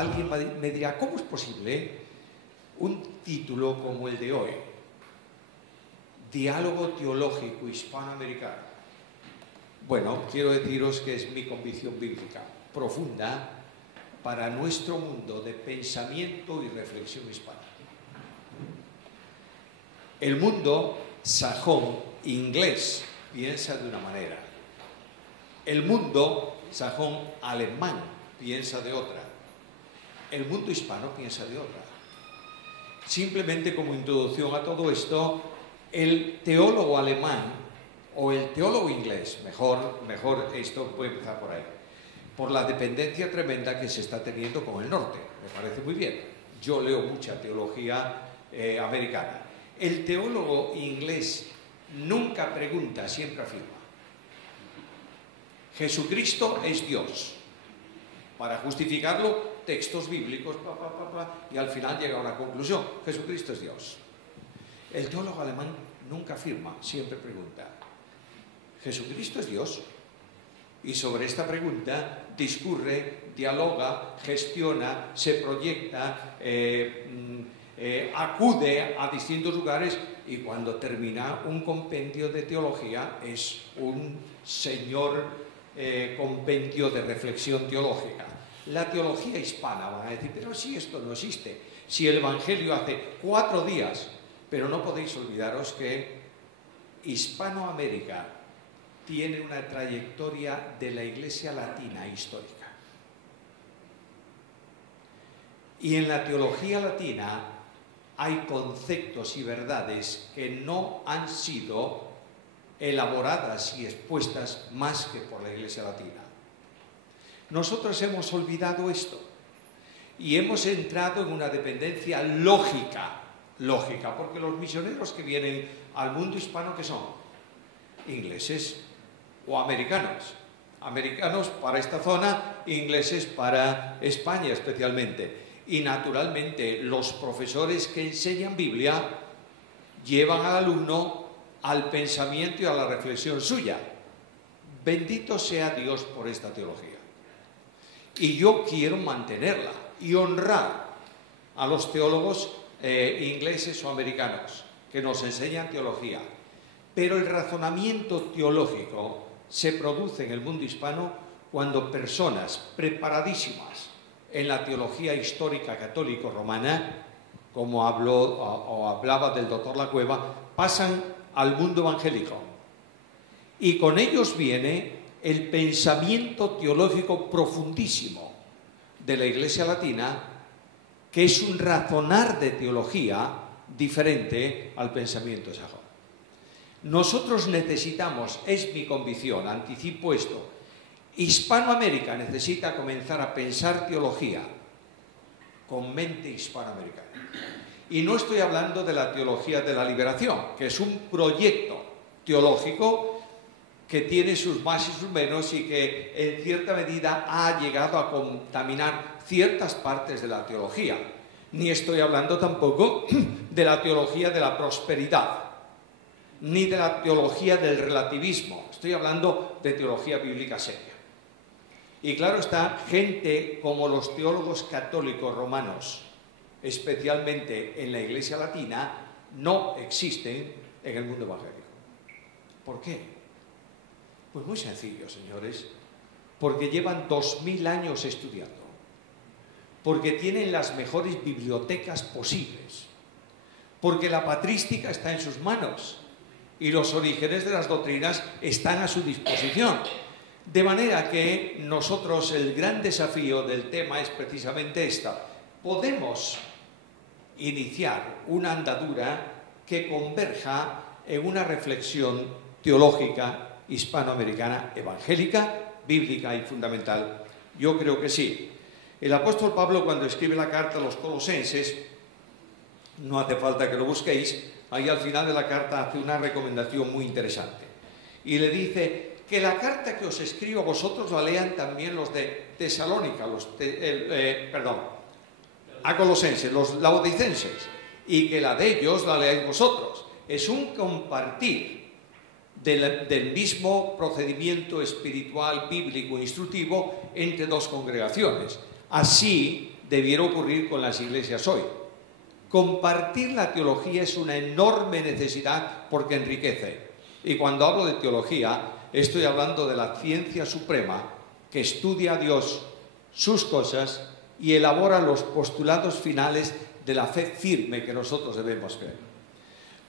alguien me dirá, ¿cómo es posible un título como el de hoy? Diálogo teológico hispanoamericano. Bueno, quiero deciros que es mi convicción bíblica profunda para nuestro mundo de pensamiento y reflexión hispana. El mundo sajón inglés piensa de una manera. El mundo sajón alemán piensa de otra. El mundo hispano piensa de otra. Simplemente como introducción a todo esto, el teólogo alemán o el teólogo inglés, mejor esto puede empezar por ahí, por la dependencia tremenda que se está teniendo con el norte. Me parece muy bien. Yo leo mucha teología americana. El teólogo inglés nunca pregunta, siempre afirma. Jesucristo es Dios. Para justificarlo, textos bíblicos, y al final llega a una conclusión. Jesucristo es Dios. El teólogo alemán nunca afirma, siempre pregunta. ¿Jesucristo es Dios? Y sobre esta pregunta discurre, dialoga, gestiona, se proyecta, acude a distintos lugares, y cuando termina un compendio de teología es un señor compendio de reflexión teológica. La teología hispana, van a decir, pero si esto no existe, si el Evangelio hace 4 días, pero no podéis olvidaros que Hispanoamérica tiene una trayectoria de la Iglesia latina histórica. Y en la teología latina hay conceptos y verdades que no han sido elaboradas y expuestas más que por la Iglesia latina. Nosotros hemos olvidado esto y hemos entrado en una dependencia lógica, porque los misioneros que vienen al mundo hispano, ¿qué son? Ingleses o americanos. Americanos para esta zona, ingleses para España especialmente. Y naturalmente los profesores que enseñan Biblia llevan al alumno al pensamiento y a la reflexión suya. Bendito sea Dios por esta teología. Y yo quiero mantenerla y honrar a los teólogos ingleses o americanos que nos enseñan teología. Pero el razonamiento teológico se produce en el mundo hispano cuando personas preparadísimas en la teología histórica católico-romana, como hablaba del doctor Lacueva, pasan al mundo evangélico. Y con ellos viene el pensamiento teológico profundísimo de la Iglesia latina, que es un razonar de teología diferente al pensamiento sajón. Nosotros necesitamos, es mi convicción, anticipo esto, Hispanoamérica necesita comenzar a pensar teología con mente hispanoamericana. Y no estoy hablando de la teología de la liberación, que es un proyecto teológico que tiene sus más y sus menos y que en cierta medida ha llegado a contaminar ciertas partes de la teología. Ni estoy hablando tampoco de la teología de la prosperidad, ni de la teología del relativismo. Estoy hablando de teología bíblica seria. Y claro está, gente como los teólogos católicos romanos, especialmente en la Iglesia latina, no existen en el mundo evangélico. ¿Por qué? Pues muy sencillo, señores, porque llevan 2000 años estudiando, porque tienen las mejores bibliotecas posibles, porque la patrística está en sus manos y los orígenes de las doctrinas están a su disposición. De manera que nosotros, el gran desafío del tema es precisamente esta. Podemos iniciar una andadura que converja en una reflexión teológica hispanoamericana, evangélica, bíblica y fundamental. Yo creo que sí. El apóstol Pablo, cuando escribe la carta a los colosenses, no hace falta que lo busquéis, ahí al final de la carta hace una recomendación muy interesante. Y le dice que la carta que os escribo a vosotros la lean también los de Tesalónica, a Colosenses, los laodicenses, y que la de ellos la leáis vosotros. Es un compartir del mismo procedimiento espiritual, bíblico, instructivo entre dos congregaciones. Así debiera ocurrir con las iglesias hoy. Compartir la teología es una enorme necesidad porque enriquece. Y cuando hablo de teología, estoy hablando de la ciencia suprema que estudia a Dios, sus cosas, y elabora los postulados finales de la fe firme que nosotros debemos creer.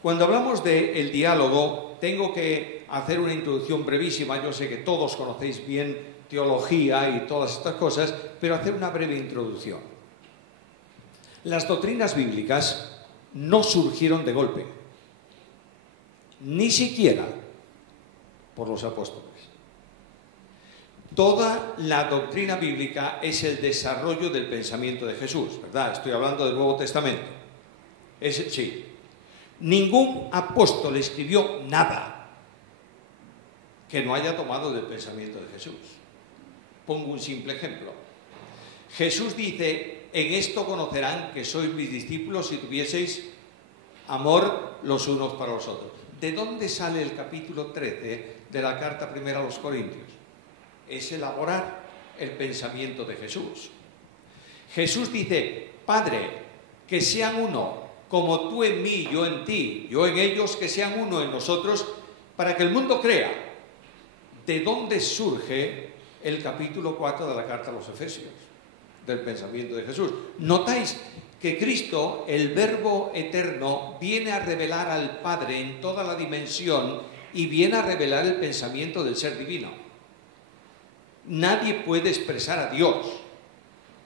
Cuando hablamos del diálogo, tengo que hacer una introducción brevísima. Yo sé que todos conocéis bien teología y todas estas cosas, pero hacer una breve introducción. Las doctrinas bíblicas no surgieron de golpe, ni siquiera por los apóstoles. Toda la doctrina bíblica es el desarrollo del pensamiento de Jesús, ¿verdad? Estoy hablando del Nuevo Testamento. Sí. Ningún apóstol escribió nada que no haya tomado del pensamiento de Jesús. Pongo un simple ejemplo. Jesús dice: en esto conocerán que sois mis discípulos si tuvieseis amor los unos para los otros. ¿De dónde sale el capítulo 13 de la carta primera a los Corintios? Es elaborar el pensamiento de Jesús. Jesús dice: Padre, que sean uno, como tú en mí, yo en ti, yo en ellos, que sean uno en nosotros, para que el mundo crea. ¿De dónde surge el capítulo 4 de la carta a los Efesios? Del pensamiento de Jesús. Notáis que Cristo, el Verbo eterno, viene a revelar al Padre en toda la dimensión y viene a revelar el pensamiento del ser divino. Nadie puede expresar a Dios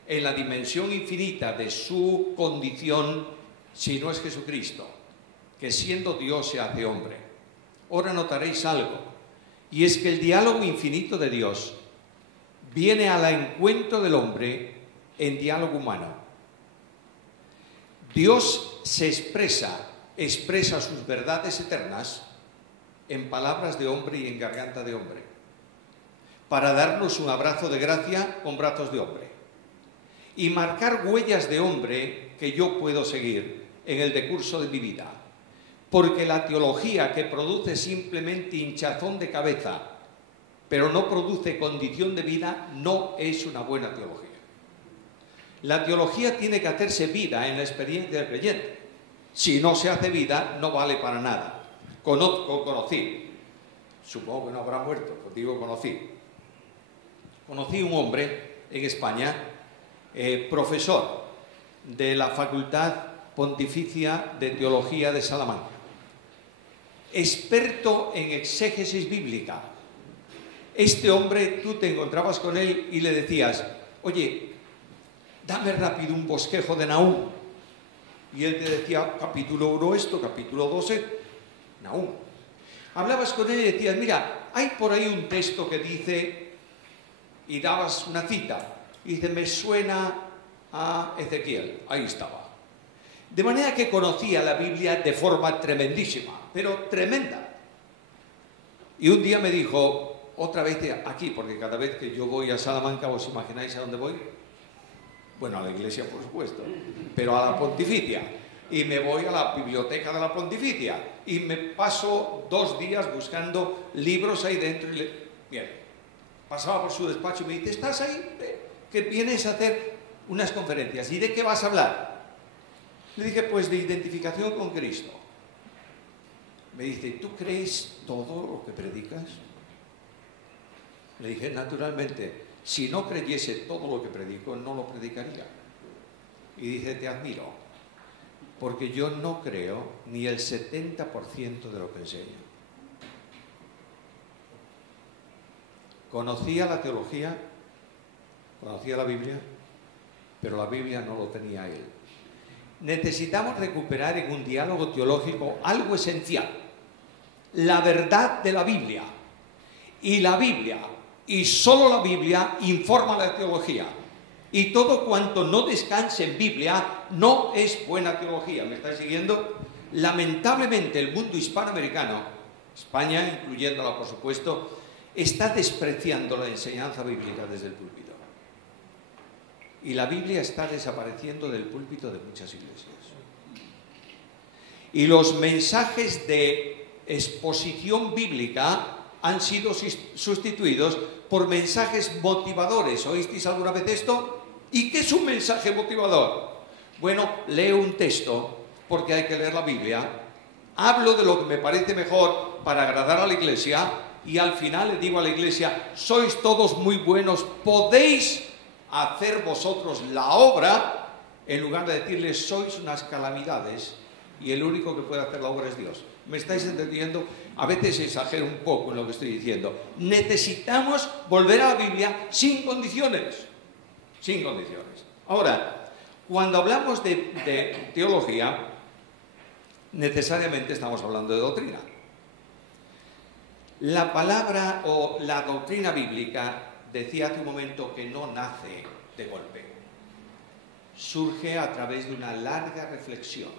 en la dimensión infinita de su condición si no es Jesucristo, que siendo Dios se hace hombre. Ahora notaréis algo, y es que el diálogo infinito de Dios viene al encuentro del hombre en diálogo humano. Dios se expresa sus verdades eternas en palabras de hombre y en garganta de hombre, para darnos un abrazo de gracia con brazos de hombre y marcar huellas de hombre que yo puedo seguir en el decurso de mi vida. Porque la teología, que produce simplemente hinchazón de cabeza, pero no produce condición de vida, no es una buena teología. La teología tiene que hacerse vida en la experiencia del creyente. Si no se hace vida, no vale para nada. Conocí, supongo que no habrá muerto, pues digo conocí. Conocí un hombre en España, profesor de la Facultad Pontificia de Teología de Salamanca, experto en exégesis bíblica. Este hombre, tú te encontrabas con él y le decías: oye, dame rápido un bosquejo de Nahum. Y él te decía: capítulo 1 esto, capítulo 12, Nahum. Hablabas con él y decías: mira, hay por ahí un texto que dice, y dabas una cita, y dice: me suena a Ezequiel. Ahí estaba. De manera que conocía la Biblia de forma tremendísima, pero tremenda. Y un día me dijo, otra vez aquí, porque cada vez que yo voy a Salamanca, ¿os imagináis a dónde voy? Bueno, a la iglesia, por supuesto, pero a la Pontificia. Y me voy a la biblioteca de la Pontificia y me paso 2 días buscando libros ahí dentro. Bien, pasaba por su despacho y me dice: ¿estás ahí? Que vienes a hacer unas conferencias. ¿Y de qué vas a hablar? Le dije: pues de identificación con Cristo. Me dice: ¿tú crees todo lo que predicas? Le dije: naturalmente, si no creyese todo lo que predico, no lo predicaría. Y dice: te admiro, porque yo no creo ni el 70% de lo que enseño. Conocía la teología, conocía la Biblia, pero la Biblia no lo tenía él. Necesitamos recuperar en un diálogo teológico algo esencial: la verdad de la Biblia. Y la Biblia, y solo la Biblia, informa la teología. Y todo cuanto no descanse en Biblia no es buena teología. ¿Me estáis siguiendo? Lamentablemente el mundo hispanoamericano, España incluyéndola por supuesto, está despreciando la enseñanza bíblica desde el púlpito. Y la Biblia está desapareciendo del púlpito de muchas iglesias. Y los mensajes de exposición bíblica han sido sustituidos por mensajes motivadores. ¿Oísteis alguna vez esto? ¿Y qué es un mensaje motivador? Bueno, leo un texto, porque hay que leer la Biblia, hablo de lo que me parece mejor para agradar a la iglesia, y al final le digo a la iglesia, sois todos muy buenos, podéis hacer vosotros la obra, en lugar de decirles, sois unas calamidades, y el único que puede hacer la obra es Dios. ¿Me estáis entendiendo? A veces exagero un poco en lo que estoy diciendo. Necesitamos volver a la Biblia sin condiciones. Sin condiciones. Ahora, cuando hablamos de teología, necesariamente estamos hablando de doctrina. La palabra o la doctrina bíblica, decía hace un momento, que no nace de golpe. Surge a través de una larga reflexión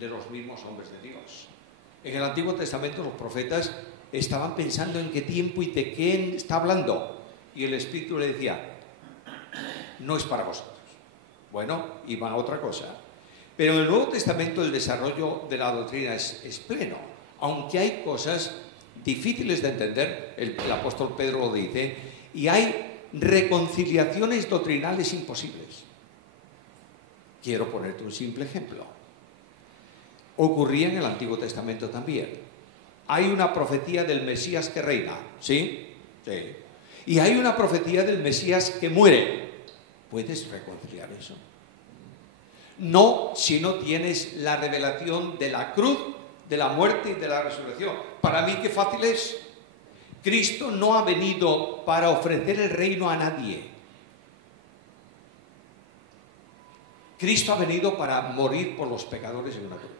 de los mismos hombres de Dios. En el Antiguo Testamento los profetas estaban pensando en qué tiempo y de qué está hablando. Y el Espíritu le decía, no es para vosotros. Bueno, iban a otra cosa. Pero en el Nuevo Testamento el desarrollo de la doctrina es pleno. Aunque hay cosas difíciles de entender, el apóstol Pedro lo dice, y hay reconciliaciones doctrinales imposibles. Quiero ponerte un simple ejemplo. Ocurría en el Antiguo Testamento también. Hay una profecía del Mesías que reina, ¿sí? Sí. Y hay una profecía del Mesías que muere. ¿Puedes reconciliar eso? No, si no tienes la revelación de la cruz, de la muerte y de la resurrección. Para mí, qué fácil es. Cristo no ha venido para ofrecer el reino a nadie. Cristo ha venido para morir por los pecadores en una cruz.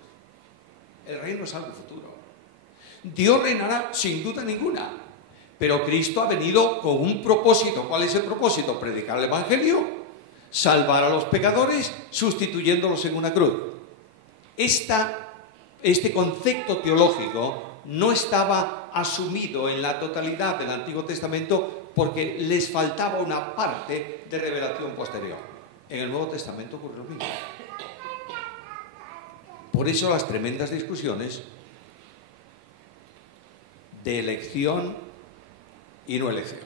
El reino es algo futuro. Dios reinará sin duda ninguna, pero Cristo ha venido con un propósito. ¿Cuál es el propósito? Predicar el Evangelio, salvar a los pecadores, sustituyéndolos en una cruz. Este concepto teológico no estaba asumido en la totalidad del Antiguo Testamento porque les faltaba una parte de revelación posterior. En el Nuevo Testamento ocurre lo mismo. Por eso las tremendas discusiones de elección y no elección,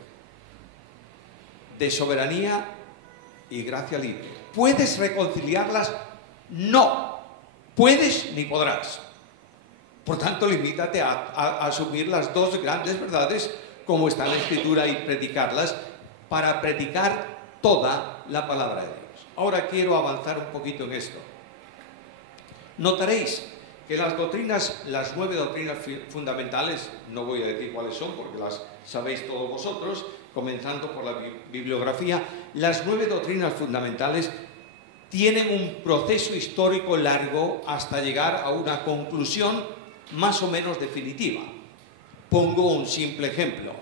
de soberanía y gracia libre. ¿Puedes reconciliarlas? No. Puedes ni podrás. Por tanto, limítate a asumir las dos grandes verdades como está en la Escritura y predicarlas para predicar toda la palabra de Dios. Ahora quiero avanzar un poquito en esto. Notaréis que las 9 doctrinas fundamentales, no voy a decir cuáles son porque las sabéis todos vosotros, comenzando por la bibliografía, las 9 doctrinas fundamentales tienen un proceso histórico largo hasta llegar a una conclusión más o menos definitiva. Pongo un simple ejemplo.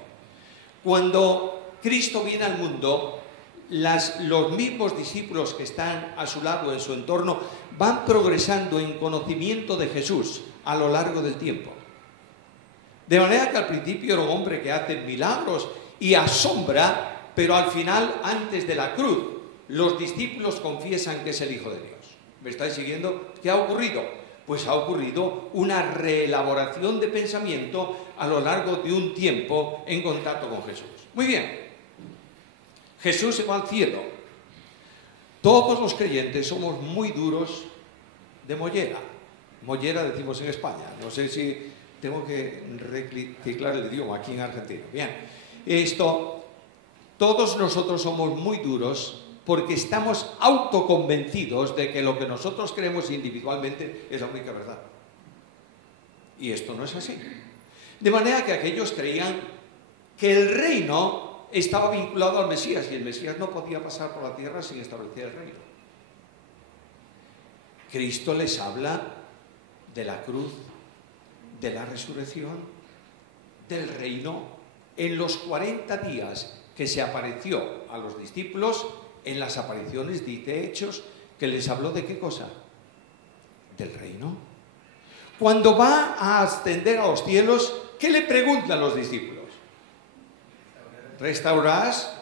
Cuando Cristo viene al mundo, los mismos discípulos que están a su lado, en su entorno, van progresando en conocimiento de Jesús a lo largo del tiempo. De manera que al principio era un hombre que hace milagros y asombra, pero al final, antes de la cruz, los discípulos confiesan que es el Hijo de Dios. ¿Me estáis siguiendo? ¿Qué ha ocurrido? Pues ha ocurrido una reelaboración de pensamiento a lo largo de un tiempo en contacto con Jesús. Muy bien. Jesús se va al cielo. Todos los creyentes somos muy duros de mollera. Mollera decimos en España. No sé si tengo que reciclar el idioma aquí en Argentina. Bien. Todos nosotros somos muy duros porque estamos autoconvencidos de que lo que nosotros creemos individualmente es la única verdad. Y esto no es así. De manera que aquellos creían que el reino estaba vinculado al Mesías y el Mesías no podía pasar por la tierra sin establecer el reino. Cristo les habla de la cruz, de la resurrección, del reino. En los 40 días que se apareció a los discípulos, en las apariciones, dice Hechos, que les habló de ¿qué cosa? Del reino. Cuando va a ascender a los cielos, ¿qué le preguntan los discípulos? ¿Restaurarás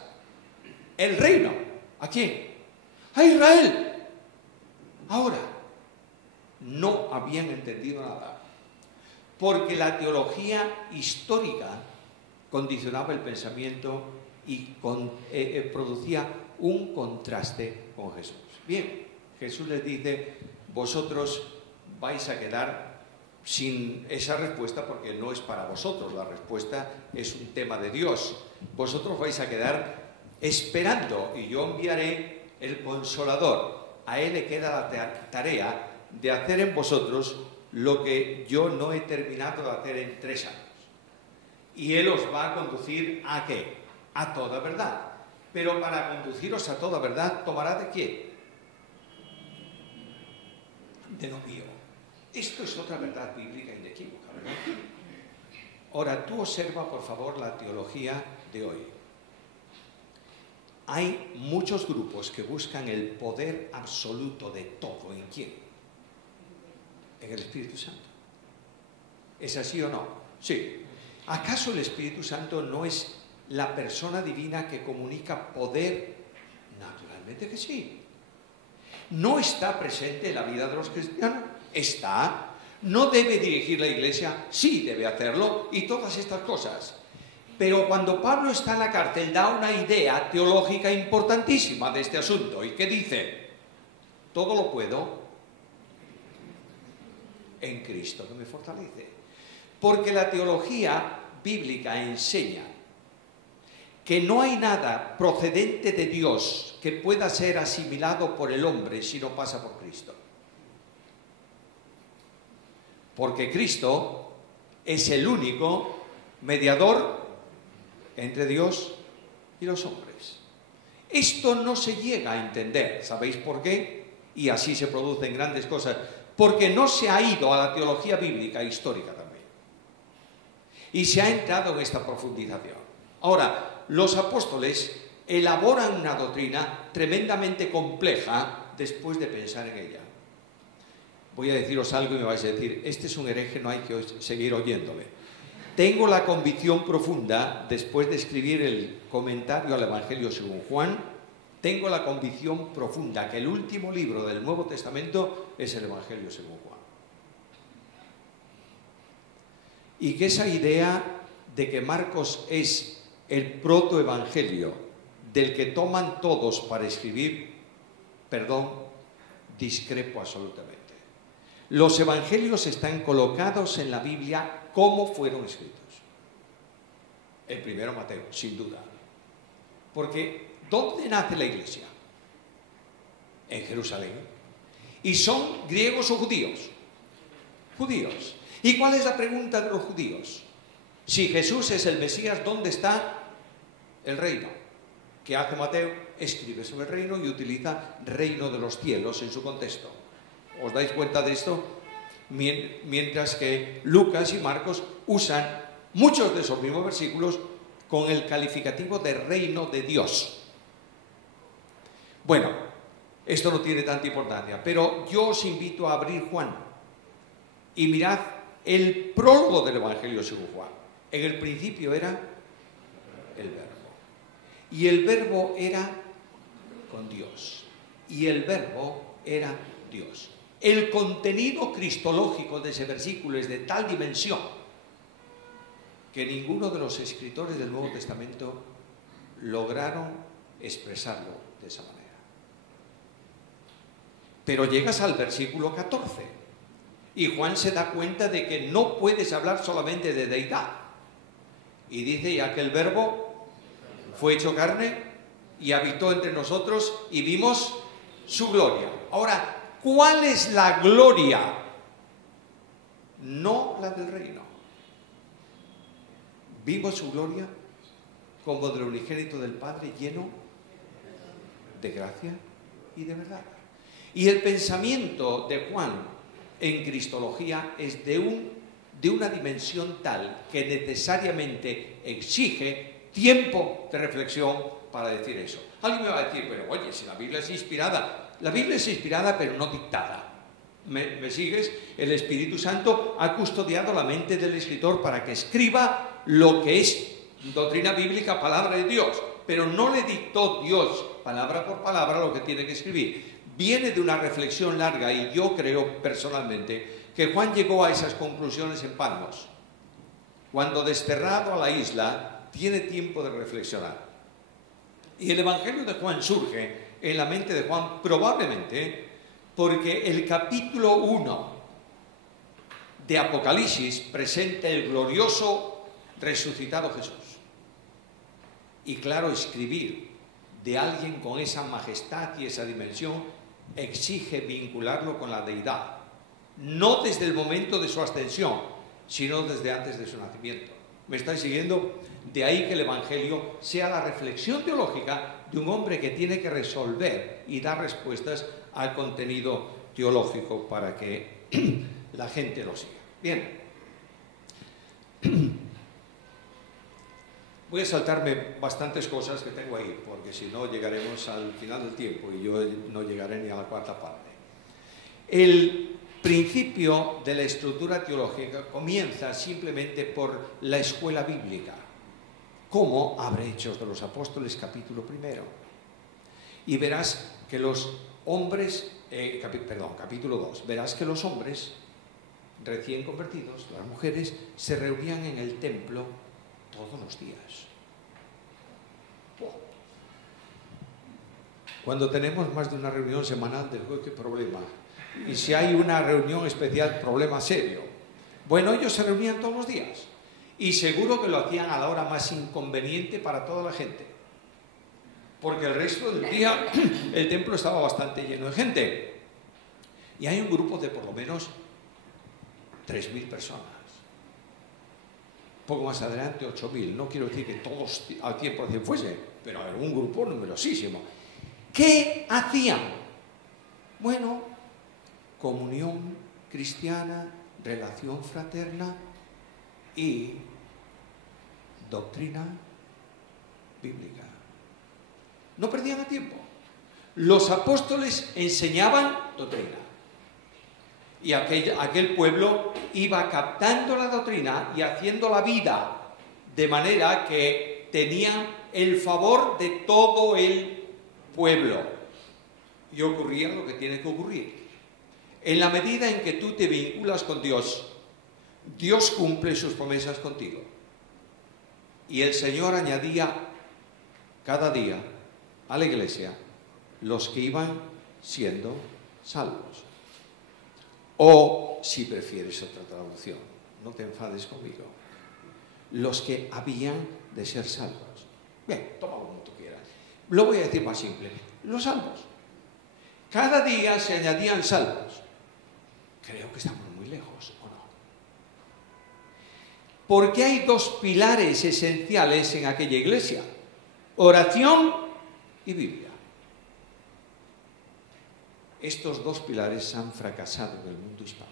el reino? ¿A quién? A Israel. Ahora, no habían entendido nada, porque la teología histórica condicionaba el pensamiento y producía un contraste con Jesús. Bien, Jesús les dice, vosotros vais a quedar sin esa respuesta porque no es para vosotros, la respuesta es un tema de Dios. Vosotros vais a quedar esperando y yo enviaré el Consolador. A él le queda la tarea de hacer en vosotros lo que yo no he terminado de hacer en 3 años. Y él os va a conducir ¿a qué? A toda verdad. Pero para conduciros a toda verdad, ¿tomará de quién? De lo mío. Esto es otra verdad bíblica inequívoca, ¿verdad? Ahora, tú observa, por favor, la teología de hoy. Hay muchos grupos que buscan el poder absoluto de todo. ¿En quién? En el Espíritu Santo. ¿Es así o no? Sí. ¿Acaso el Espíritu Santo no es la persona divina que comunica poder? Naturalmente que sí. ¿No está presente en la vida de los cristianos? Está. ¿No debe dirigir la iglesia? Sí, debe hacerlo. Y todas estas cosas. Pero cuando Pablo está en la cárcel da una idea teológica importantísima de este asunto. ¿Y qué dice? Todo lo puedo en Cristo que me fortalece. Porque la teología bíblica enseña que no hay nada procedente de Dios que pueda ser asimilado por el hombre si no pasa por Cristo. Porque Cristo es el único mediador entre Dios y los hombres. Esto no se llega a entender. ¿Sabéis por qué? Y así se producen grandes cosas. Porque no se ha ido a la teología bíblica histórica también. Y se ha entrado en esta profundización. Ahora, los apóstoles elaboran una doctrina tremendamente compleja después de pensar en ella. Voy a deciros algo y me vais a decir, este es un hereje, no hay que seguir oyéndole. Tengo la convicción profunda, después de escribir el comentario al Evangelio según Juan, tengo la convicción profunda que el último libro del Nuevo Testamento es el Evangelio según Juan. Y que esa idea de que Marcos es el protoevangelio del que toman todos para escribir, discrepo absolutamente. Los evangelios están colocados en la Biblia como fueron escritos. El primero Mateo, sin duda. Porque ¿dónde nace la iglesia? En Jerusalén. ¿Y son griegos o judíos? Judíos. ¿Y cuál es la pregunta de los judíos? Si Jesús es el Mesías, ¿dónde está el reino? ¿Qué hace Mateo? Escribe sobre el reino y utiliza reino de los cielos en su contexto. ¿Os dais cuenta de esto? Mientras que Lucas y Marcos usan muchos de esos mismos versículos con el calificativo de reino de Dios. Bueno, esto no tiene tanta importancia, pero yo os invito a abrir Juan y mirad el prólogo del Evangelio según Juan. En el principio era el Verbo. Y el Verbo era con Dios. Y el Verbo era Dios. El contenido cristológico de ese versículo es de tal dimensión que ninguno de los escritores del Nuevo Testamento lograron expresarlo de esa manera. Pero llegas al versículo 14 y Juan se da cuenta de que no puedes hablar solamente de deidad. Y dice, y aquel Verbo fue hecho carne y habitó entre nosotros y vimos su gloria. Ahora, ¿cuál es la gloria? No la del reino. Vimos su gloria como del unigénito del Padre, lleno de gracia y de verdad. Y el pensamiento de Juan en cristología es de una dimensión tal que necesariamente exige tiempo de reflexión para decir eso. Alguien me va a decir, pero oye, si la Biblia es inspirada. La Biblia es inspirada, pero no dictada. ¿Me sigues? El Espíritu Santo ha custodiado la mente del escritor para que escriba lo que es doctrina bíblica, palabra de Dios. Pero no le dictó Dios, palabra por palabra, lo que tiene que escribir. Viene de una reflexión larga y yo creo personalmente que Juan llegó a esas conclusiones en Patmos. Cuando desterrado a la isla, tiene tiempo de reflexionar. Y el Evangelio de Juan surge en la mente de Juan probablemente porque el capítulo 1 de Apocalipsis presenta el glorioso resucitado Jesús. Y claro, escribir de alguien con esa majestad y esa dimensión exige vincularlo con la deidad, no desde el momento de su ascensión, sino desde antes de su nacimiento. ¿Me estáis siguiendo? De ahí que el Evangelio sea la reflexión teológica de un hombre que tiene que resolver y dar respuestas al contenido teológico para que la gente lo siga. Bien. Voy a saltarme bastantes cosas que tengo ahí, porque si no llegaremos al final del tiempo y yo no llegaré ni a la cuarta parte. El principio de la estructura teológica comienza simplemente por la escuela bíblica. ¿Cómo? Abre Hechos de los Apóstoles, capítulo 1. Y verás que los hombres, capítulo 2, verás que los hombres recién convertidos, las mujeres, se reunían en el templo todos los días. Cuando tenemos más de una reunión semanal, digo, ¿qué problema? Y si hay una reunión especial, problema serio. Bueno, ellos se reunían todos los días. Y seguro que lo hacían a la hora más inconveniente para toda la gente. Porque el resto del día el templo estaba bastante lleno de gente. Y hay un grupo de por lo menos 3.000 personas. Poco más adelante 8.000. No quiero decir que todos al 100% fuese, pero era un grupo numerosísimo. ¿Qué hacían? Bueno, comunión cristiana, relación fraterna y doctrina bíblica. No perdían el tiempo. Los apóstoles enseñaban doctrina. Y aquel pueblo iba captando la doctrina y haciendo la vida de manera que tenían el favor de todo el pueblo. Y ocurría lo que tiene que ocurrir. En la medida en que tú te vinculas con Dios, Dios cumple sus promesas contigo. Y el Señor añadía cada día a la iglesia los que iban siendo salvos. O, si prefieres otra traducción, no te enfades conmigo, los que habían de ser salvos. Bien, tómalo como tú quieras. Lo voy a decir más simple. Los salvos. Cada día se añadían salvos. Creo que estamos muy lejos, ¿o no? Porque hay dos pilares esenciales en aquella iglesia: oración y Biblia. Estos dos pilares han fracasado en el mundo hispano.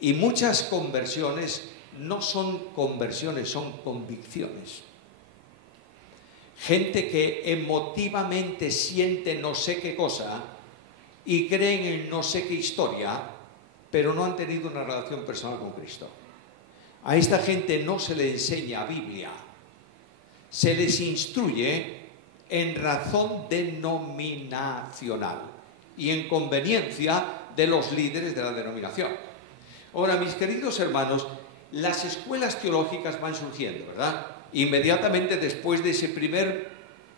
Y muchas conversiones no son conversiones, son convicciones. Gente que emotivamente siente no sé qué cosa y creen en no sé qué historia, pero no han tenido una relación personal con Cristo. A esta gente no se le enseña Biblia, se les instruye en razón denominacional y en conveniencia de los líderes de la denominación. Ahora, mis queridos hermanos, las escuelas teológicas van surgiendo, ¿verdad? Inmediatamente después de ese primer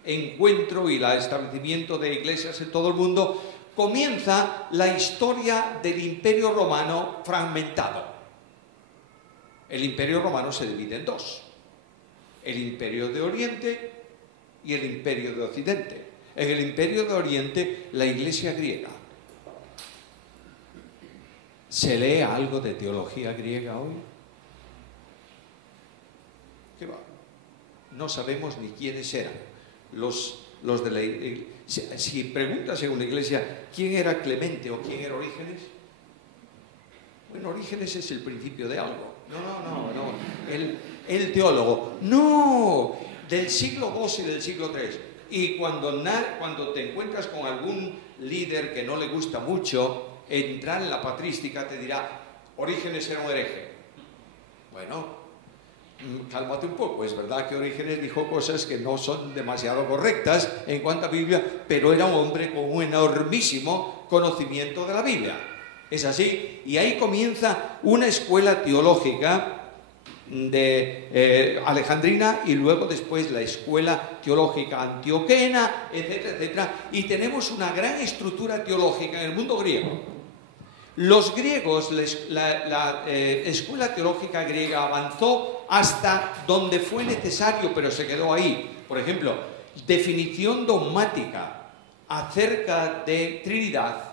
encuentro y el establecimiento de iglesias en todo el mundo, comienza la historia del Imperio Romano fragmentado. El Imperio Romano se divide en dos: el Imperio de Oriente y el Imperio de Occidente. En el Imperio de Oriente, la Iglesia griega. ¿Se lee algo de teología griega hoy? ¿Qué va? No sabemos ni quiénes eran los de la iglesia. Si preguntas en una iglesia quién era Clemente o quién era Orígenes, bueno, Orígenes es el principio de algo. No. El teólogo. No, del siglo II y del siglo III. Y cuando te encuentras con algún líder que no le gusta mucho entrar en la patrística, te dirá: Orígenes era un hereje. Bueno, cálmate un poco. Es verdad que Orígenes dijo cosas que no son demasiado correctas en cuanto a Biblia, pero era un hombre con un enormísimo conocimiento de la Biblia. Es así, y ahí comienza una escuela teológica de Alejandrina y luego después la escuela teológica antioquena, etcétera, etcétera. Y tenemos una gran estructura teológica en el mundo griego. Los griegos, la escuela teológica griega avanzó hasta donde fue necesario, pero se quedó ahí. Por ejemplo, definición dogmática acerca de Trinidad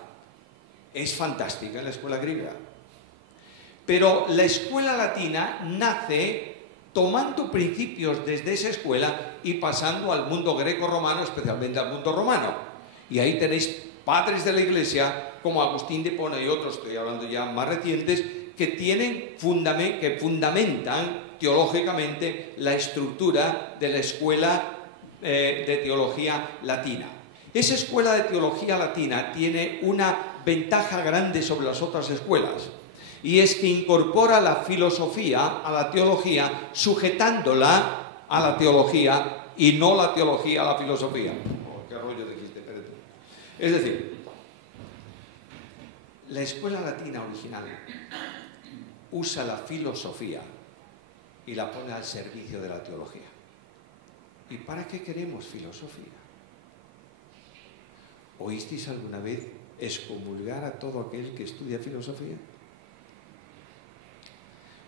es fantástica en la escuela griega. Pero la escuela latina nace tomando principios desde esa escuela y pasando al mundo greco-romano, especialmente al mundo romano. Y ahí tenéis padres de la Iglesia como Agustín de Hipona y otros, estoy hablando ya más recientes, que fundamentan teológicamente la estructura de la escuela de teología latina. Esa escuela de teología latina tiene una ventaja grande sobre las otras escuelas, y es que incorpora la filosofía a la teología, sujetándola a la teología y no la teología a la filosofía. Oh, ¿qué rollo dijiste? Espérate. Es decir, la escuela latina original usa la filosofía y la pone al servicio de la teología. ¿Y para qué queremos filosofía? ¿Oísteis alguna vez excomulgar a todo aquel que estudia filosofía?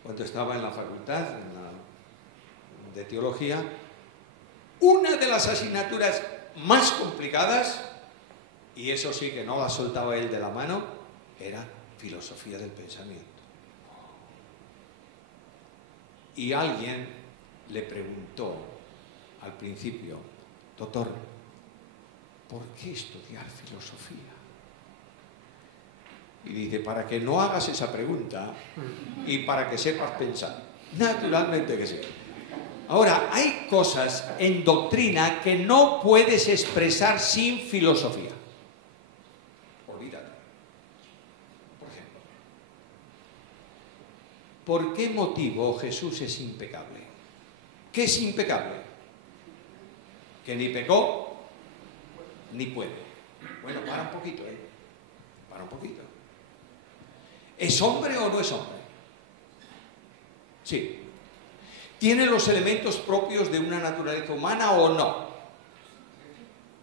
Cuando estaba en la facultad de teología, una de las asignaturas más complicadas, y eso sí que no la soltaba él de la mano, era filosofía del pensamiento. Y alguien le preguntó al principio: doctor, ¿por qué estudiar filosofía? Y dice: para que no hagas esa pregunta y para que sepas pensar. Naturalmente que sí. Ahora, hay cosas en doctrina que no puedes expresar sin filosofía. Olvídate. Por ejemplo, ¿por qué motivo Jesús es impecable? ¿Qué es impecable? Que ni pecó ni puede. Bueno, para un poquito, para un poquito. ¿Es hombre o no es hombre? Sí. ¿Tiene los elementos propios de una naturaleza humana o no?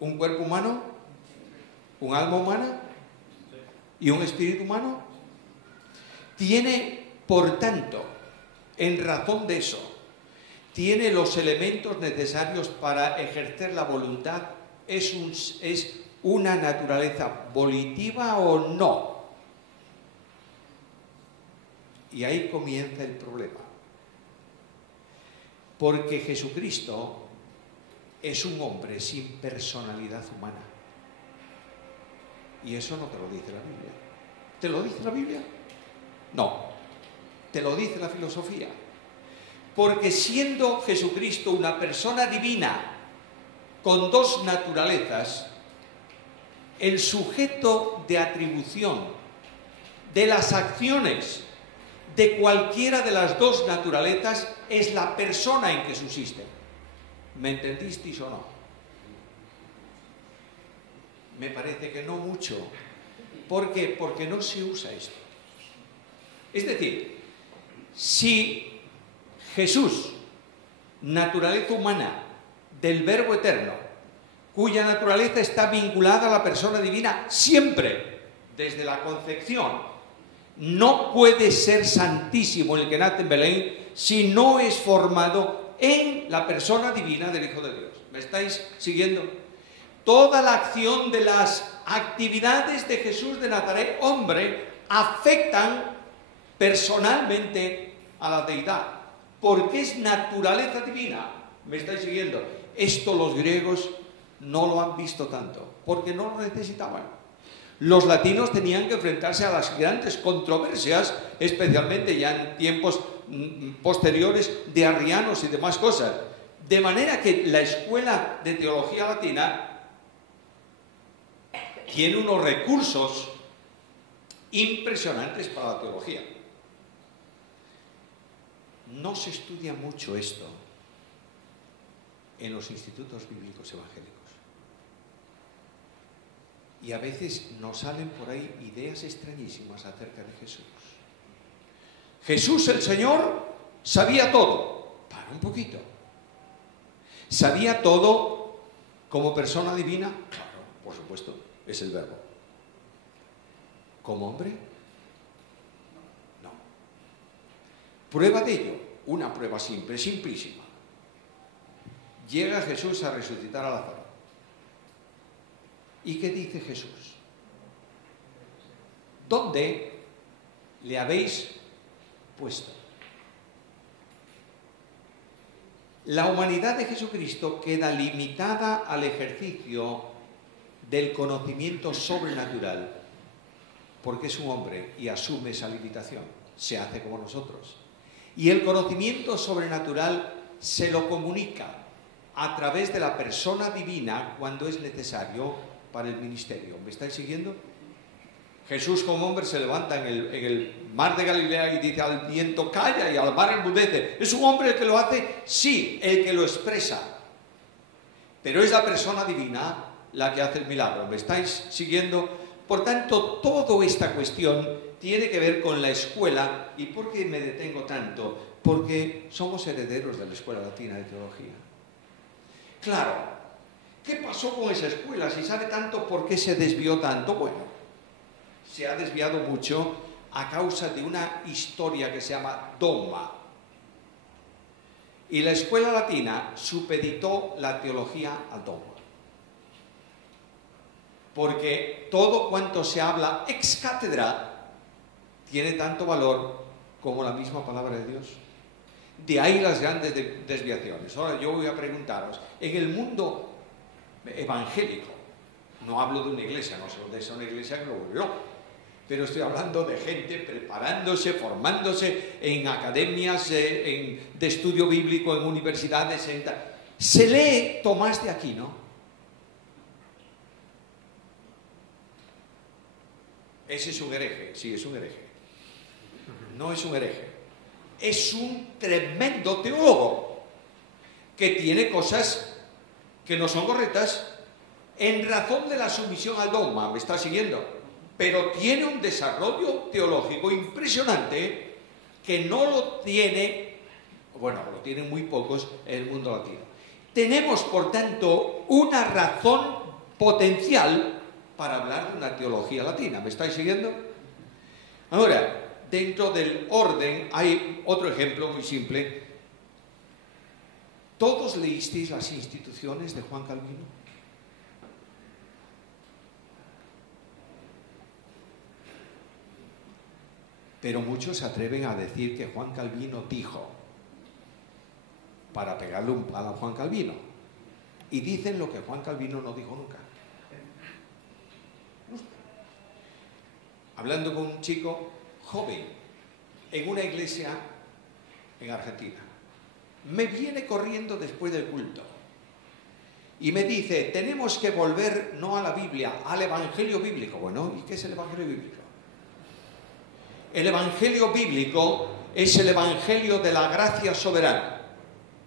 ¿Un cuerpo humano? ¿Un alma humana? ¿Y un espíritu humano? Tiene, por tanto, en razón de eso, tiene los elementos necesarios para ejercer la voluntad. ¿Es una naturaleza volitiva o no? Y ahí comienza el problema. Porque Jesucristo es un hombre sin personalidad humana. Y eso no te lo dice la Biblia. ¿Te lo dice la Biblia? No. Te lo dice la filosofía. Porque siendo Jesucristo una persona divina con dos naturalezas, el sujeto de atribución de las acciones de cualquiera de las dos naturalezas es la persona en que subsiste. ¿Me entendisteis o no? Me parece que no mucho. ¿Por qué? Porque no se usa esto. Es decir, si Jesús, naturaleza humana del Verbo eterno, cuya naturaleza está vinculada a la persona divina siempre, desde la concepción, no puede ser santísimo el que nace en Belén si no es formado en la persona divina del Hijo de Dios. ¿Me estáis siguiendo? Toda la acción de las actividades de Jesús de Nazaret, hombre, afectan personalmente a la deidad, porque es naturaleza divina. ¿Me estáis siguiendo? Esto los griegos no lo han visto tanto, porque no lo necesitaban. Los latinos tenían que enfrentarse a las grandes controversias, especialmente ya en tiempos posteriores de arrianos y demás cosas. De manera que la escuela de teología latina tiene unos recursos impresionantes para la teología. No se estudia mucho esto en los institutos bíblicos evangélicos. Y a veces nos salen por ahí ideas extrañísimas acerca de Jesús. Jesús el Señor Sabía todo. Para un poquito. ¿Sabía todo como persona divina? Claro, por supuesto, es el verbo. ¿Como hombre? No. Prueba de ello, una prueba simple, simplísima. Llega Jesús a resucitar a Lázaro. ¿Y qué dice Jesús? ¿Dónde le habéis puesto? La humanidad de Jesucristo queda limitada al ejercicio del conocimiento sobrenatural, porque es un hombre y asume esa limitación, se hace como nosotros. Y el conocimiento sobrenatural se lo comunica a través de la persona divina cuando es necesario para el ministerio. ¿Me estáis siguiendo? Jesús como hombre se levanta en el mar de Galilea y dice al viento calla y al mar enmudece. ¿Es un hombre el que lo hace? Sí, el que lo expresa. Pero es la persona divina la que hace el milagro. ¿Me estáis siguiendo? Por tanto, toda esta cuestión tiene que ver con la escuela. ¿Y por qué me detengo tanto? Porque somos herederos de la Escuela Latina de Teología. Claro, ¿qué pasó con esa escuela? Si sabe tanto, ¿por qué se desvió tanto? Bueno, se ha desviado mucho a causa de una historia que se llama dogma. Y la Escuela Latina supeditó la teología al dogma. Porque todo cuanto se habla ex cátedra tiene tanto valor como la misma palabra de Dios. De ahí las grandes desviaciones. Ahora yo voy a preguntaros, en el mundo evangélico, no hablo de una iglesia, no sé dónde es una iglesia que lo vuelve loco, pero estoy hablando de gente preparándose, formándose en academias de estudio bíblico, en universidades. Se lee Tomás de Aquino. Ese es un hereje, sí, es un hereje. No es un hereje. Es un tremendo teólogo que tiene cosas que no son correctas en razón de la sumisión al dogma. ¿Me está siguiendo? Pero tiene un desarrollo teológico impresionante que no lo tiene, bueno, lo tienen muy pocos en el mundo latino. Tenemos, por tanto, una razón potencial para hablar de una teología latina. ¿Me estáis siguiendo? Ahora, dentro del orden hay otro ejemplo muy simple. ¿Todos leísteis las instituciones de Juan Calvino? Pero muchos se atreven a decir que Juan Calvino dijo, para pegarle un palo a Juan Calvino. Y dicen lo que Juan Calvino no dijo nunca. Hablando con un chico joven en una iglesia en Argentina, me viene corriendo después del culto y me dice, tenemos que volver no a la Biblia, al Evangelio bíblico. Bueno, ¿y qué es el Evangelio bíblico? El Evangelio bíblico es el Evangelio de la gracia soberana.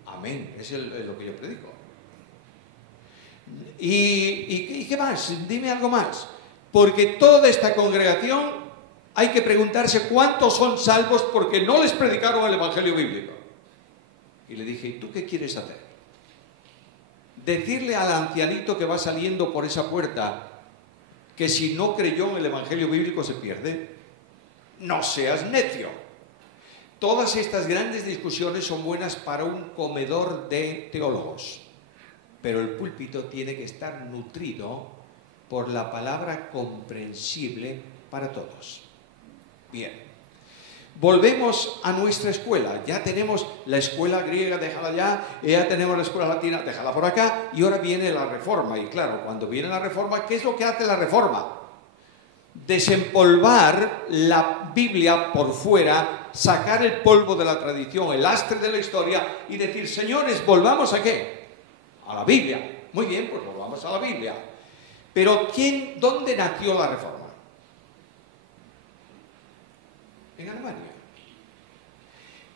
Amén, es lo que yo predico. ¿Y qué más? Dime algo más. Porque toda esta congregación hay que preguntarse cuántos son salvos porque no les predicaron el Evangelio bíblico. Y le dije, ¿y tú qué quieres hacer? Decirle al ancianito que va saliendo por esa puerta que si no creyó en el Evangelio bíblico se pierde. No seas necio. Todas estas grandes discusiones son buenas para un comedor de teólogos, pero el púlpito tiene que estar nutrido por la palabra comprensible para todos. Bien, volvemos a nuestra escuela. Ya tenemos la escuela griega, déjala ya tenemos la escuela latina, déjala por acá, y ahora viene la reforma. Y claro, cuando viene la reforma, ¿qué es lo que hace la reforma? Desempolvar la Biblia por fuera, sacar el polvo de la tradición, el lastre de la historia y decir, señores, ¿volvamos a qué? A la Biblia. Muy bien, pues volvamos a la Biblia. Pero ¿dónde nació la reforma? En Alemania.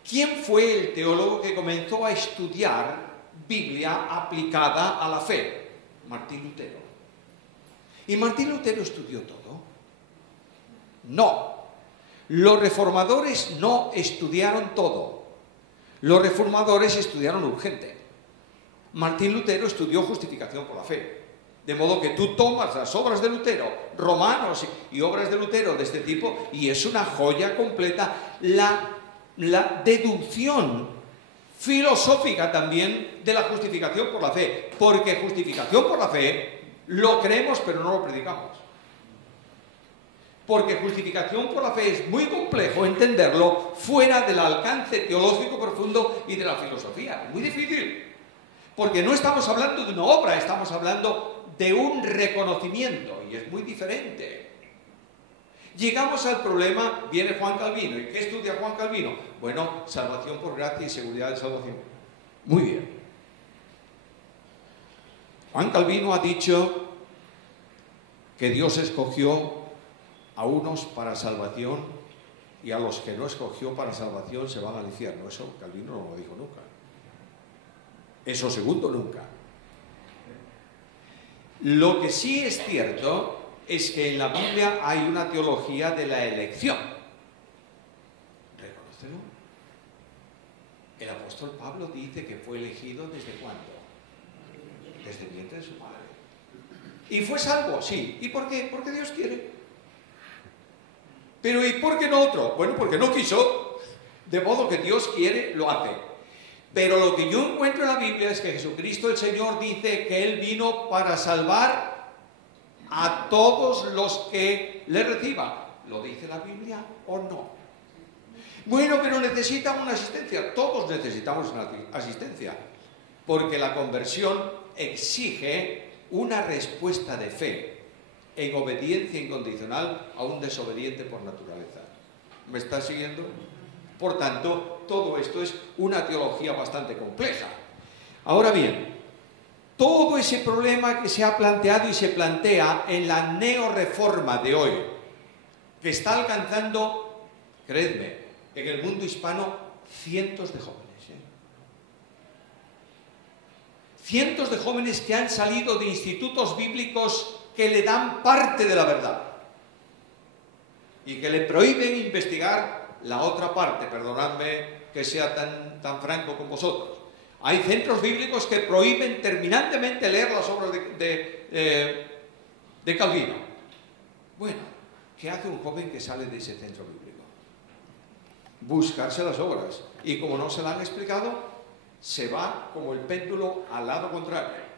¿Quién fue el teólogo que comenzó a estudiar Biblia aplicada a la fe? Martín Lutero. ¿Y Martín Lutero estudió todo? No. Los reformadores no estudiaron todo. Los reformadores estudiaron urgente. Martín Lutero estudió justificación por la fe. De modo que tú tomas las obras de Lutero, Romanos y obras de Lutero de este tipo, y es una joya completa la deducción filosófica también de la justificación por la fe. Porque justificación por la fe lo creemos pero no lo predicamos. Porque justificación por la fe es muy complejo entenderlo fuera del alcance teológico profundo y de la filosofía. Muy difícil. Porque no estamos hablando de una obra, estamos hablando de un reconocimiento, y es muy diferente. Llegamos al problema, viene Juan Calvino. ¿Y qué estudia Juan Calvino? Bueno, salvación por gracia y seguridad de salvación. Muy bien. Juan Calvino ha dicho que Dios escogió a unos para salvación y a los que no escogió para salvación se van al infierno. Eso Calvino no lo dijo nunca. Eso segundo nunca. Lo que sí es cierto es que en la Biblia hay una teología de la elección. ¿Reconócelo? El apóstol Pablo dice que fue elegido ¿desde cuándo? Desde el vientre de su madre. ¿Y fue salvo? Sí. ¿Y por qué? Porque Dios quiere. Pero ¿y por qué no otro? Bueno, porque no quiso. De modo que Dios quiere, lo hace. Pero lo que yo encuentro en la Biblia es que Jesucristo el Señor dice que Él vino para salvar a todos los que le reciban. ¿Lo dice la Biblia o no? Bueno, pero necesitan una asistencia. Todos necesitamos una asistencia. Porque la conversión exige una respuesta de fe en obediencia incondicional a un desobediente por naturaleza. ¿Me está siguiendo? Por tanto, todo esto es una teología bastante compleja. Ahora bien, todo ese problema que se ha planteado y se plantea en la neorreforma de hoy, que está alcanzando, creedme, en el mundo hispano, cientos de jóvenes. Cientos de jóvenes que han salido de institutos bíblicos que le dan parte de la verdad y que le prohíben investigar la otra parte. Perdonadme que sea tan franco con vosotros. Hay centros bíblicos que prohíben terminantemente leer las obras de Calvino. Bueno, ¿qué hace un joven que sale de ese centro bíblico? Buscarse las obras. Y como no se la han explicado, se va como el péndulo al lado contrario.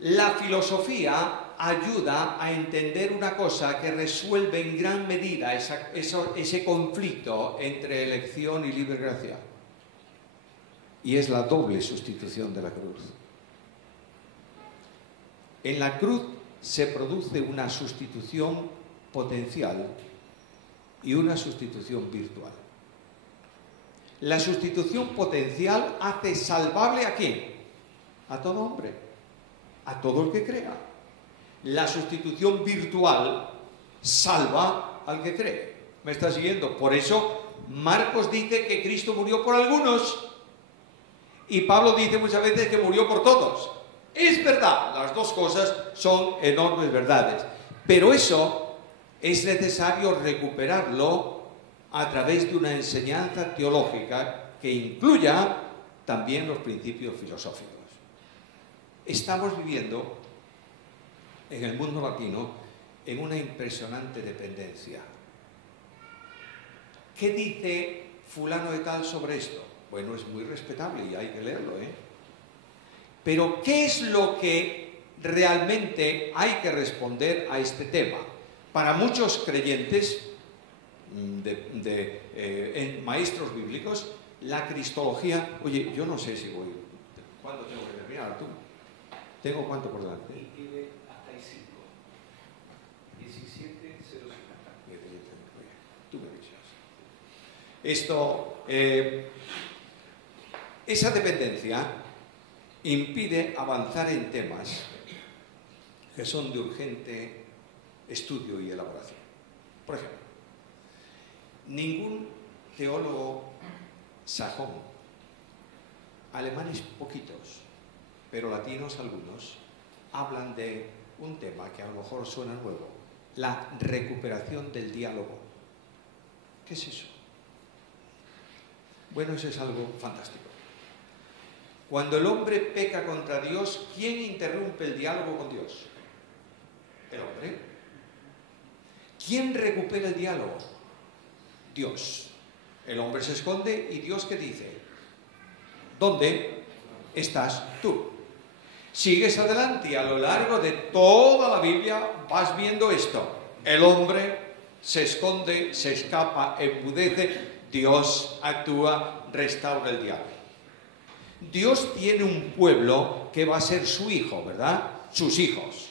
La filosofía ayuda a entender una cosa que resuelve en gran medida ese conflicto entre elección y libre gracia. Y es la doble sustitución de la cruz. En la cruz se produce una sustitución potencial y una sustitución virtual. La sustitución potencial hace salvable ¿a quién? A todo hombre, a todo el que crea. La sustitución virtual salva al que cree. ¿Me está siguiendo? Por eso Marcos dice que Cristo murió por algunos y Pablo dice muchas veces que murió por todos. Es verdad, las dos cosas son enormes verdades, pero eso es necesario recuperarlo a través de una enseñanza teológica que incluya también los principios filosóficos. Estamos viviendo en el mundo latino en una impresionante dependencia. ¿Qué dice fulano de tal sobre esto? Bueno, es muy respetable y hay que leerlo, ¿eh? Pero ¿qué es lo que realmente hay que responder a este tema? Para muchos creyentes, maestros bíblicos, la cristología... Oye, yo no sé si voy... ¿Cuándo tengo que terminar tú? ¿Tengo cuánto por delante? Y tiene hasta ahí 5. 17, 0, 5. Tú me dices. Esto... esa dependencia impide avanzar en temas que son de urgente estudio y elaboración. Por ejemplo, ningún teólogo sajón, alemanes poquitos, pero latinos algunos, hablan de un tema que a lo mejor suena nuevo, la recuperación del diálogo. ¿Qué es eso? Bueno, eso es algo fantástico. Cuando el hombre peca contra Dios, ¿quién interrumpe el diálogo con Dios? El hombre. ¿Quién recupera el diálogo? Dios. El hombre se esconde y Dios, ¿qué dice? ¿Dónde estás tú? Sigues adelante y a lo largo de toda la Biblia vas viendo esto. El hombre se esconde, se escapa, empudece. Dios actúa, restaura el diálogo. Dios tiene un pueblo que va a ser su hijo, ¿verdad? Sus hijos.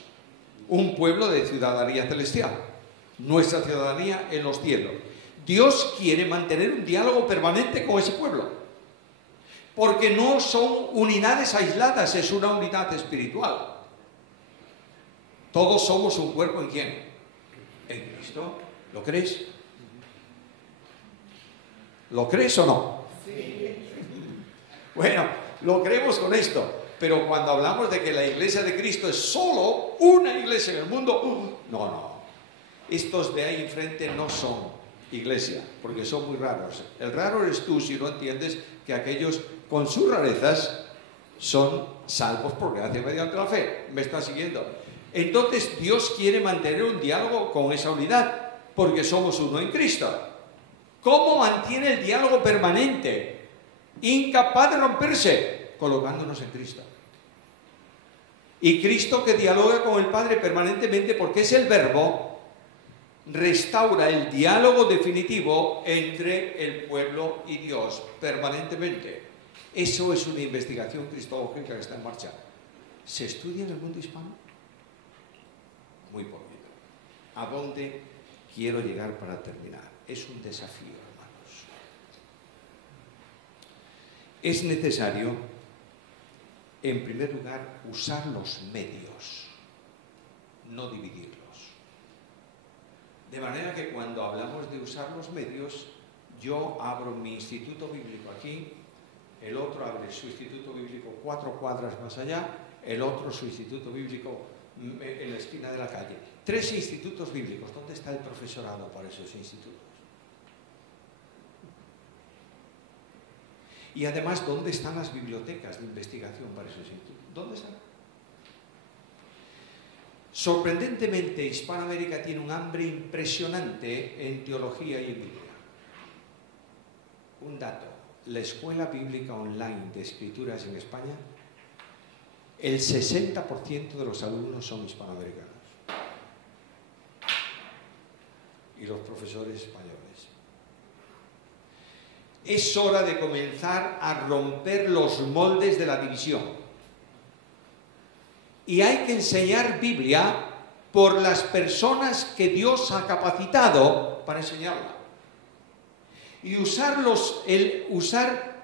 Un pueblo de ciudadanía celestial. Nuestra ciudadanía en los cielos. Dios quiere mantener un diálogo permanente con ese pueblo. Porque no son unidades aisladas, es una unidad espiritual. Todos somos un cuerpo, ¿en quién? En Cristo. ¿Lo crees? ¿Lo crees o no? Sí. Bueno, lo creemos con esto, pero cuando hablamos de que la iglesia de Cristo es solo una iglesia en el mundo, no. Estos de ahí enfrente no son iglesia, porque son muy raros. El raro eres tú si no entiendes que aquellos con sus rarezas son salvos por gracia mediante la fe. ¿Me estás siguiendo? Entonces Dios quiere mantener un diálogo con esa unidad, porque somos uno en Cristo. ¿Cómo mantiene el diálogo permanente? Incapaz de romperse, colocándonos en Cristo. Y Cristo, que dialoga con el Padre permanentemente porque es el Verbo, restaura el diálogo definitivo entre el pueblo y Dios permanentemente. Eso es una investigación cristológica que está en marcha. ¿Se estudia en el mundo hispano? Muy poquito. ¿A dónde quiero llegar para terminar? Es un desafío, hermanos. Es necesario, en primer lugar, usar los medios, no dividirlos. De manera que cuando hablamos de usar los medios, yo abro mi instituto bíblico aquí, el otro abre su instituto bíblico 4 cuadras más allá, el otro su instituto bíblico en la esquina de la calle. 3 institutos bíblicos. ¿Dónde está el profesorado para esos institutos? Y además, ¿dónde están las bibliotecas de investigación para esos institutos? ¿Dónde están? Sorprendentemente, Hispanoamérica tiene un hambre impresionante en teología y en Biblia. Un dato, la escuela bíblica online de escrituras en España, el 60% de los alumnos son hispanoamericanos. Y los profesores españoles. Es hora de comenzar a romper los moldes de la división. Y hay que enseñar Biblia por las personas que Dios ha capacitado para enseñarla. Y usar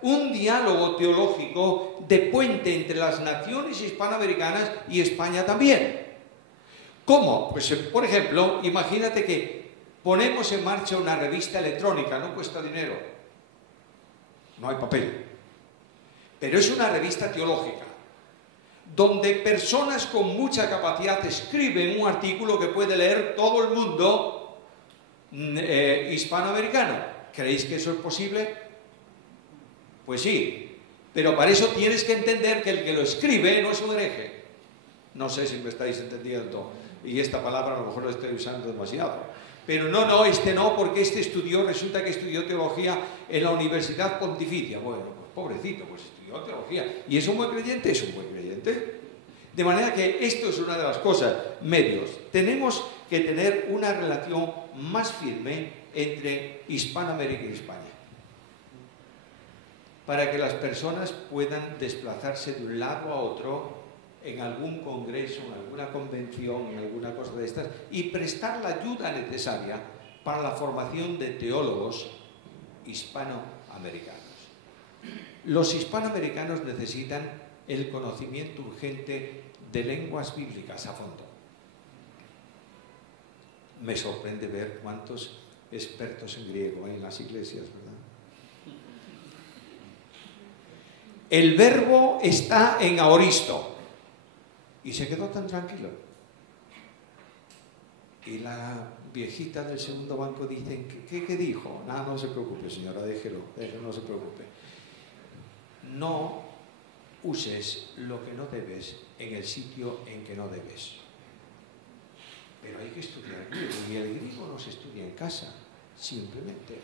un diálogo teológico de puente entre las naciones hispanoamericanas y España también. ¿Cómo? Pues, por ejemplo, imagínate que ponemos en marcha una revista electrónica, no cuesta dinero, no hay papel, pero es una revista teológica, donde personas con mucha capacidad escriben un artículo que puede leer todo el mundo hispanoamericano. ¿Creéis que eso es posible? Pues sí, pero para eso tienes que entender que el que lo escribe no es un hereje. No sé si me estáis entendiendo, y esta palabra a lo mejor la estoy usando demasiado. Pero no, este no, porque resulta que estudió teología en la Universidad Pontificia. Bueno, pues pobrecito, pues estudió teología. ¿Y es un buen creyente? Es un buen creyente. De manera que esto es una de las cosas, medios. Tenemos que tener una relación más firme entre Hispanoamérica y España, para que las personas puedan desplazarse de un lado a otro en algún congreso, en alguna convención, en alguna cosa de estas, y prestar la ayuda necesaria para la formación de teólogos hispanoamericanos. Los hispanoamericanos necesitan el conocimiento urgente de lenguas bíblicas a fondo. Me sorprende ver cuántos expertos en griego hay en las iglesias, ¿verdad? El verbo está en aoristo. Y se quedó tan tranquilo. Y la viejita del segundo banco dice, ¿qué dijo? Nada, no se preocupe, señora, déjelo, no se preocupe. No uses lo que no debes en el sitio en que no debes. Pero hay que estudiar griego, y el griego no se estudia en casa, simplemente.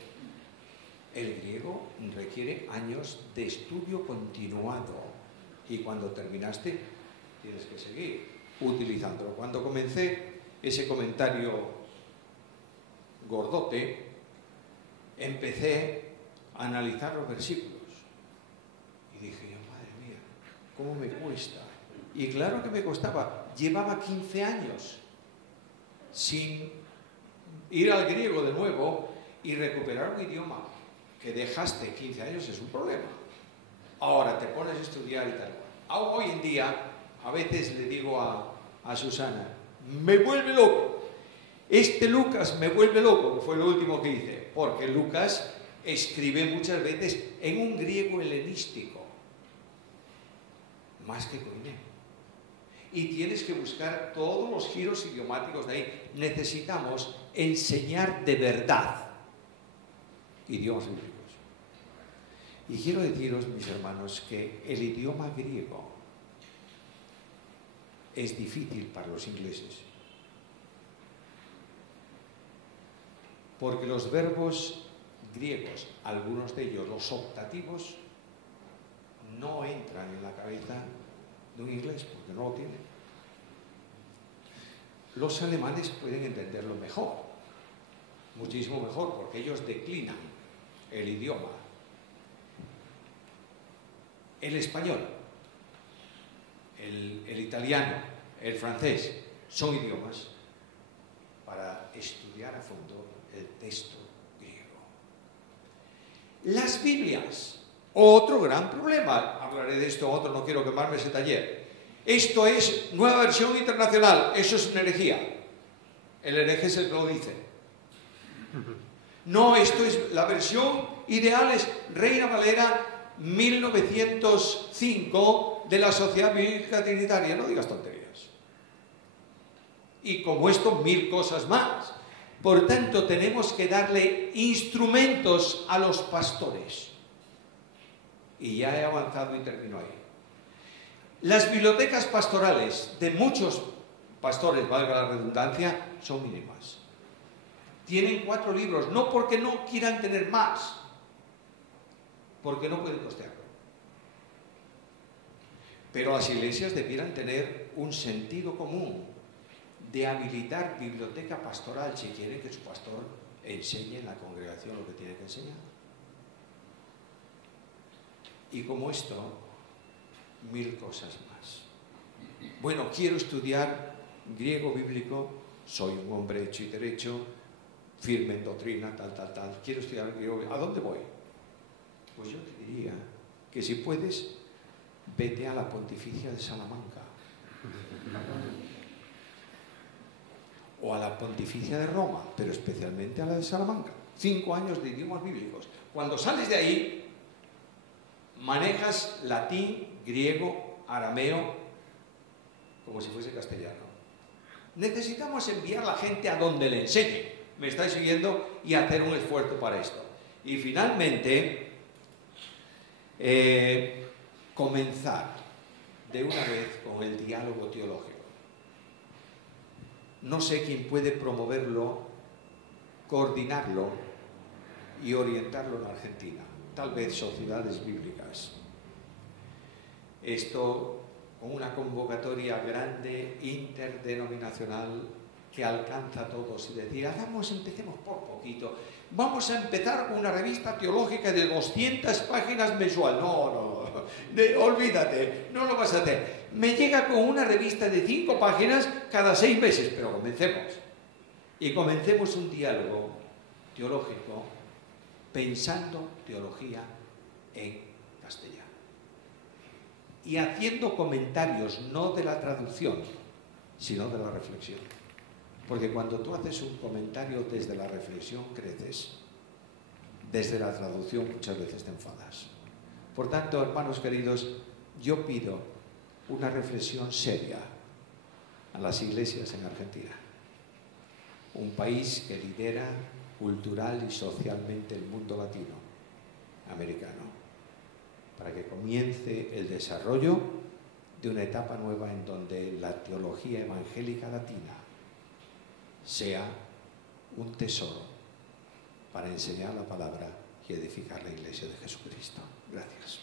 El griego requiere años de estudio continuado, y cuando terminaste tienes que seguir utilizándolo. Cuando comencé ese comentario gordote, empecé a analizar los versículos y dije yo, madre mía, ¿cómo me cuesta? Y claro que me costaba. Llevaba 15 años sin ir al griego de nuevo y recuperar un idioma que dejaste 15 años es un problema. Ahora te pones a estudiar y tal. Hoy en día, a veces le digo a Susana, me vuelve loco. Este Lucas me vuelve loco, que fue lo último que hice, porque Lucas escribe muchas veces en un griego helenístico, más que koiné. Y tienes que buscar todos los giros idiomáticos de ahí. Necesitamos enseñar de verdad idiomas bíblicos. Y quiero deciros, mis hermanos, que el idioma griego es difícil para los ingleses, porque los verbos griegos, algunos de ellos, los optativos, no entran en la cabeza de un inglés, porque no lo tienen. Los alemanes pueden entenderlo mejor, muchísimo mejor, porque ellos declinan el idioma. El español, el italiano, el francés, son idiomas para estudiar a fondo el texto griego. Las Biblias, otro gran problema. Hablaré de esto otro, no quiero quemarme ese taller. Esto es Nueva Versión Internacional, eso es una herejía. El hereje es el que lo dice. No, esto es la versión ideal, es Reina Valera 1905 de la Sociedad Bíblica Trinitaria. No digas tonterías. Y como esto, 1000 cosas más. Por tanto, tenemos que darle instrumentos a los pastores. Y ya he avanzado y termino ahí. Las bibliotecas pastorales de muchos pastores, valga la redundancia, son mínimas. Tienen 4 libros, no porque no quieran tener más, porque no pueden costearlo. Pero las iglesias debieran tener un sentido común de habilitar biblioteca pastoral si quieren que su pastor enseñe en la congregación lo que tiene que enseñar. Y como esto, 1000 cosas más. Bueno, quiero estudiar griego bíblico, soy un hombre hecho y derecho, firme en doctrina, tal. Quiero estudiar griego. ¿A dónde voy? Pues yo te diría que si puedes, vete a la Pontificia de Salamanca. O a la Pontificia de Roma, pero especialmente a la de Salamanca. 5 años de idiomas bíblicos. Cuando sales de ahí, manejas latín, griego, arameo, como si fuese castellano. Necesitamos enviar a la gente a donde le enseñe. ¿Me estáis siguiendo? Y hacer un esfuerzo para esto. Y finalmente, comenzar de una vez con el diálogo teológico. No sé quién puede promoverlo, coordinarlo y orientarlo en Argentina. Tal vez sociedades bíblicas. Esto con una convocatoria grande, interdenominacional, que alcanza a todos y decir, empecemos por poquito. Vamos a empezar con una revista teológica de 200 páginas mensual. No, olvídate, no lo vas a hacer. Me llega con una revista de 5 páginas cada 6 meses, pero comencemos. Y comencemos un diálogo teológico pensando teología en castellano. Y haciendo comentarios no de la traducción, sino de la reflexión. Porque cuando tú haces un comentario desde la reflexión, creces. Desde la traducción muchas veces te enfadas. Por tanto, hermanos queridos, yo pido una reflexión seria a las iglesias en Argentina. un país que lidera cultural y socialmente el mundo latinoamericano, para que comience el desarrollo de una etapa nueva en donde la teología evangélica latina sea un tesoro para enseñar la palabra y edificar la Iglesia de Jesucristo. Gracias.